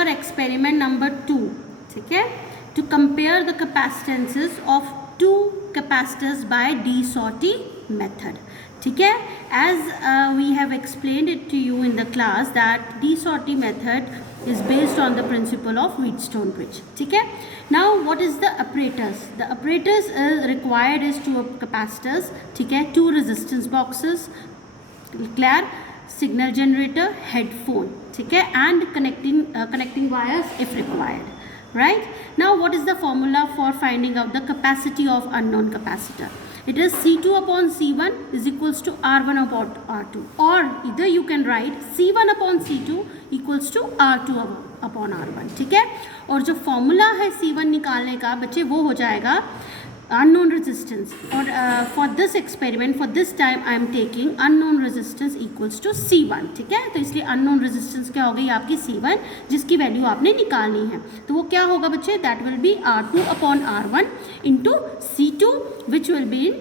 Your experiment number 2, ठीक है, to compare the capacitances of 2 capacitors by De Sauty method, ठीक है. As we have explained it to you in the class that De Sauty method is based on the principle of Wheatstone bridge, ठीक है. Now what is the apparatus? The apparatus required is 2 capacitors, ठीक है, 2 resistance boxes, clear, signal generator, headphone, ठीक है, and connecting wires if required, right. Now what is the formula for finding out the capacity of unknown capacitor? It is C2 upon C1 is equals to R1 upon R2, or either you can write C1 upon C2 equals to R2 upon R1, ठीक है. और जो formula है C1 निकालने का बच्चे वो हो जाएगा unknown resistance, और for this experiment for this time I am taking unknown resistance equals to C1, ठीक है. तो इसलिए unknown resistance क्या हो गई आपकी C1, जिसकी वैल्यू आपने निकालनी है. तो वो क्या होगा बच्चे, that will be R2 upon R1 into C2 which will be in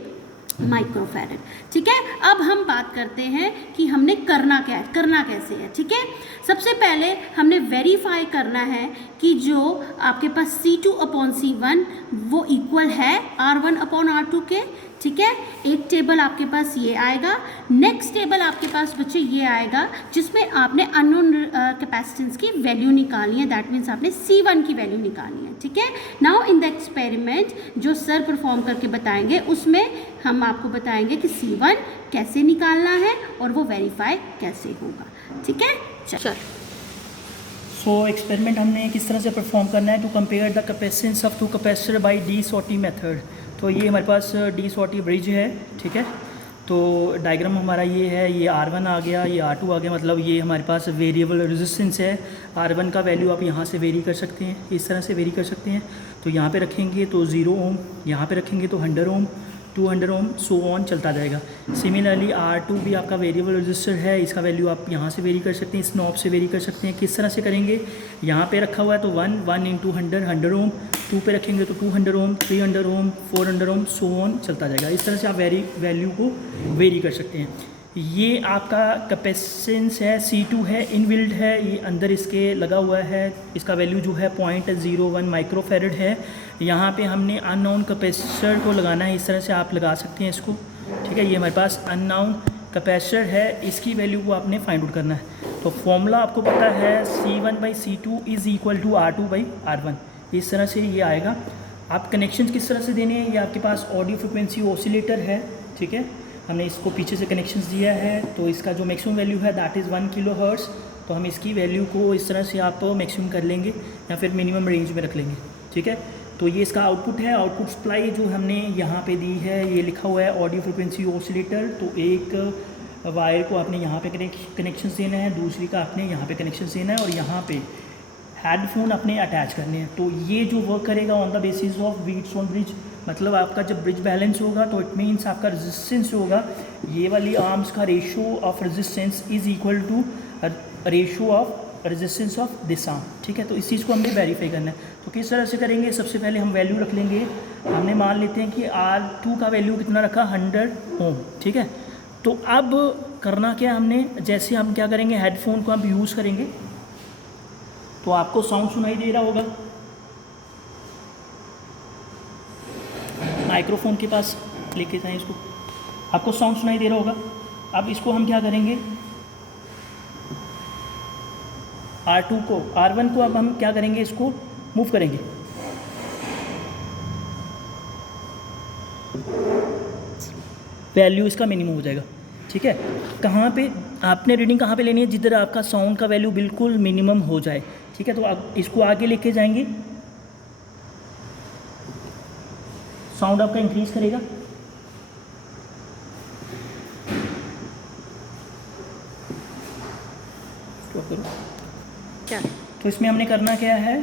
microfarad, ठीक है. अब हम बात करते हैं कि हमने करना क्या है, करना कैसे है, ठीक है. सबसे पहले हमने वेरीफाई करना है कि जो आपके पास C2 अपॉन C1 वो इक्वल है R1 अपॉन R2 के, ठीक है. एक टेबल आपके पास ये आएगा, नेक्स्ट टेबल आपके पास बच्चे ये आएगा जिसमें आपने अननोन कैपेसिटेंस की वैल्यू निकालनी है, दैट मीन्स आपने C1 की वैल्यू निकालनी है, ठीक है. नाउ इन द एक्सपेरिमेंट जो सर परफॉर्म करके बताएंगे उसमें हम आपको बताएंगे कि C1 कैसे निकालना है और वो वेरीफाई कैसे होगा, ठीक है. चल सो एक्सपेरिमेंट हमने किस तरह से परफॉर्म करना है, to compare the capacitance of 2 capacitor by De Sauty method. तो ये हमारे पास डी सॉटी ब्रिज है, ठीक है. तो डायग्राम हमारा ये है, ये R1 आ गया, ये R2 आ गया, मतलब ये हमारे पास वेरिएबल रेजिस्टेंस है. R1 का वैल्यू आप यहाँ से वेरी कर सकते हैं, इस तरह से वेरी कर सकते हैं. तो यहाँ पे रखेंगे तो 0 ओम, यहाँ पे रखेंगे तो 100 ओम, 200 ओम, सो ऑन चलता जाएगा. सिमिलरली R2 भी आपका वेरिएबल रजिस्टर है, इसका वैल्यू आप यहाँ से वेरी कर सकते हैं, इस नॉब से वेरी कर सकते हैं. किस तरह से करेंगे, यहाँ पे रखा हुआ है तो 1 इंटू 100 ओम, 2 पे रखेंगे तो 200 ओम, 300 ओम, 400 ओम, सो ऑन चलता जाएगा. इस तरह से आप वैल्यू को वेरी कर सकते हैं. ये आपका कैपेसिटेंस है, C2 है, इनबिल्ट है, ये अंदर इसके लगा हुआ है. इसका वैल्यू जो है 0.01 माइक्रोफैरड है. यहाँ पे हमने अननोन कैपेसिटर को लगाना है, इस तरह से आप लगा सकते हैं इसको, ठीक है. ये हमारे पास अननोन कैपेसिटर है, इसकी वैल्यू को आपने फाइंड आउट करना है. तो फॉर्मूला आपको पता है C1/C2 is equal to R2/R1, इस तरह से ये आएगा. आप कनेक्शन किस तरह से देने हैं, ये आपके पास ऑडियो फ्रिक्वेंसी ऑसिलेटर है, ठीक है. हमने इसको पीछे से कनेक्शंस दिया है. तो इसका जो मैक्सिमम वैल्यू है दैट इज़ 1 kHz. तो हम इसकी वैल्यू को इस तरह से आप मैक्सिमम कर लेंगे या फिर मिनिमम रेंज में रख लेंगे, ठीक है. तो ये इसका आउटपुट है. आउटपुट सप्लाई जो हमने यहाँ पे दी है, ये लिखा हुआ है ऑडियो फ्रिक्वेंसी ऑसिलेटर. तो एक वायर को आपने यहाँ पे कनेक्शन देना है, दूसरी का आपने यहाँ पे कनेक्शन देना है, और यहाँ पे हेडफोन अपने अटैच करने हैं. तो ये जो वर्क करेगा on the basis of Wheatstone bridge, मतलब आपका जब ब्रिज बैलेंस होगा तो इट मीन्स आपका रेजिस्टेंस होगा, ये वाली आर्म्स का ratio of resistance is equal to ratio of resistance of this arm, ठीक है. तो इस चीज़ को हमने वेरीफाई करना है. तो किस तरह से करेंगे, सबसे पहले हम वैल्यू रख लेंगे. हमने मान लेते हैं कि R2 का वैल्यू कितना रखा, 100 ओम, ठीक है. तो अब करना क्या हमने, जैसे हम क्या करेंगे, हेडफोन को हम यूज़ करेंगे. तो आपको साउंड सुनाई दे रहा होगा, माइक्रोफोन के पास लेके जाएं इसको, आपको साउंड सुनाई दे रहा होगा. अब इसको हम क्या करेंगे, R2 को, R1 को अब हम क्या करेंगे, इसको मूव करेंगे. वैल्यू इसका मिनिमम हो जाएगा, ठीक है. कहाँ पे आपने रीडिंग कहाँ पे लेनी है, जिधर आपका साउंड का वैल्यू बिल्कुल मिनिमम हो जाए, ठीक है. तो आप इसको आगे लेके जाएंगे, साउंड आपका इंक्रीज करेगा. क्या, तो इसमें हमने करना क्या है,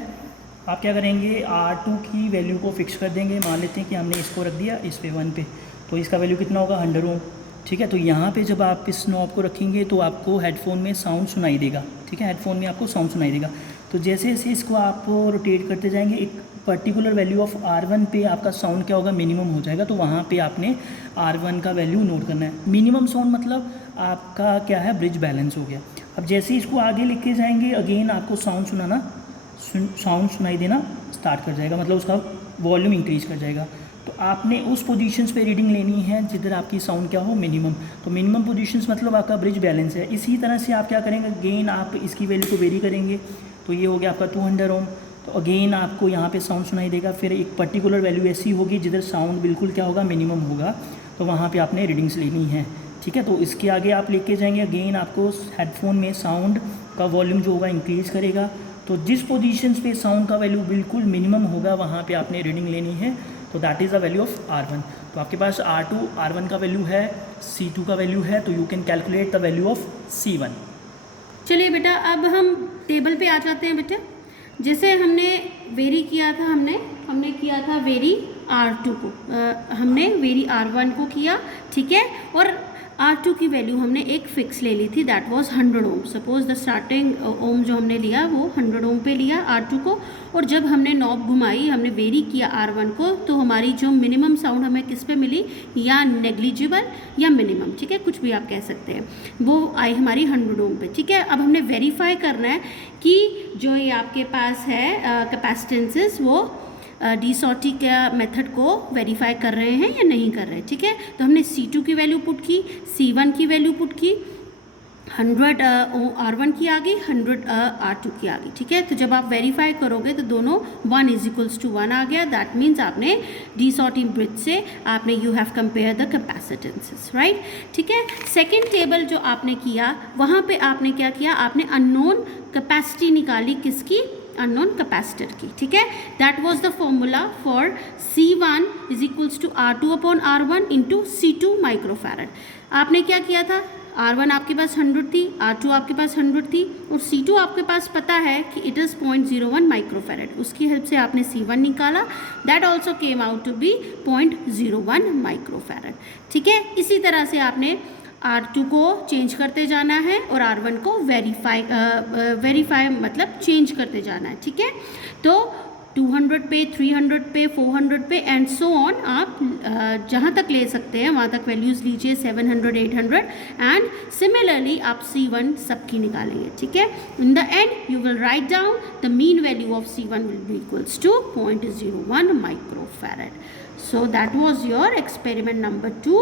आप क्या करेंगे, R2 की वैल्यू को फिक्स कर देंगे. मान लेते हैं कि हमने इसको रख दिया इस पे 1 पे, तो इसका वैल्यू कितना होगा, 100 ओम, ठीक है. तो यहाँ पे जब आप इस नॉब को रखेंगे तो आपको हेडफोन में साउंड सुनाई देगा, ठीक है. हेडफोन में आपको साउंड सुनाई देगा. तो जैसे जैसे इसको आप रोटेट करते जाएंगे, एक पर्टिकुलर वैल्यू ऑफ R1 पे आपका साउंड क्या होगा, मिनिमम हो जाएगा. तो वहाँ पे आपने R1 का वैल्यू नोट करना है. मिनिमम साउंड मतलब आपका क्या है, ब्रिज बैलेंस हो गया. अब जैसे ही इसको आगे लेके जाएंगे अगेन आपको साउंड सुनाई देना स्टार्ट कर जाएगा, मतलब उसका वॉल्यूम इंक्रीज कर जाएगा। तो आपने उस पोजीशंस पे रीडिंग लेनी है जिधर आपकी साउंड क्या हो, मिनिमम। तो मिनिमम पोजीशंस मतलब आपका ब्रिज बैलेंस है। इसी तरह से आप क्या करेंगे, अगेन आप इसकी वैल्यू को वेरी करेंगे। तो ये हो गया आपका 200 ओम। तो अगेन आपको यहाँ पे साउंड सुनाई देगा, फिर एक पर्टिकुलर वैल्यू ऐसी होगी जिधर साउंड बिल्कुल क्या होगा, मिनिमम होगा। तो वहाँ पे आपने रीडिंग्स लेनी है, ठीक है। तो इसके आगे आप लेके जाएंगे, अगेन आपको हेडफोन में साउंड का वॉल्यूम जो होगा इंक्रीज़ करेगा। तो जिस पोजीशंस पे साउंड का वैल्यू बिल्कुल मिनिमम होगा वहाँ पे आपने रीडिंग लेनी है। तो that is the value of R1। तो आपके पास R2 R1 का वैल्यू है, C2 का वैल्यू है, तो you can calculate the value of C1। चलिए बेटा अब हम टेबल पे आ जाते हैं बेटा। जैसे हमने वेरी किया था, हमने किया था वेरी R2 को, हमने वेरी R1 को किया, ठीक है। और R2 की वैल्यू हमने एक फिक्स ले ली थी, that was 100 ohm. Suppose the starting ohm जो हमने लिया वो 100 ओम पे लिया R2 को, और जब हमने नॉब घुमाई, हमने वेरी किया R1 को, तो हमारी जो मिनिमम साउंड हमें किस पे मिली, या नेग्लिजिबल या मिनिमम, ठीक है, कुछ भी आप कह सकते हैं, वो आई हमारी 100 ओम पे, ठीक है। अब हमने वेरीफाई करना है कि जो ये आपके पास है कैपेसिटेंसेस वो डी-सॉटी का मेथड को वेरीफाई कर रहे हैं या नहीं कर रहे, ठीक है। तो हमने C2 की वैल्यू पुट की, C1 की वैल्यू पुट की, 100 R1 की आ गई, 100 R2 की आ गई, ठीक है। तो जब आप वेरीफाई करोगे तो दोनों 1 = 1 आ गया। दैट मीन्स आपने डी-सॉटी ब्रिज से आपने you have compare the capacitances, right, ठीक है। सेकेंड टेबल जो आपने किया वहाँ पे आपने क्या किया, आपने अननोन कैपेसिटी निकाली, किसकी, अननोन कैपेसिटर की, ठीक है। That was the formula for C1 = R2/R1 × C2 microfarad. आपने क्या किया था, R1 आपके पास 100 थी, R2 आपके पास 100 थी, और C2 आपके पास पता है कि इट इज़ 0.01 माइक्रोफैरड। उसकी हेल्प से आपने C1 निकाला, that also came out to be 0.01 microfarad, ठीक है। इसी तरह से आपने R2 को चेंज करते जाना है और R1 को वेरीफाई मतलब चेंज करते जाना है, ठीक है। तो 200 पे, 300 पे, 400 पे एंड सो ऑन, आप जहाँ तक ले सकते हैं वहाँ तक वैल्यूज़ लीजिए, 700, 800 एंड सिमिलरली आप C1 सबकी निकालेंगे, ठीक है। In the end you will write down the mean value of C1 will be equals to 0.01 microfarad. So that was your experiment number 2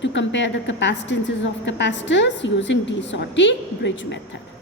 to compare the capacitances of capacitors using D-Sawti bridge method.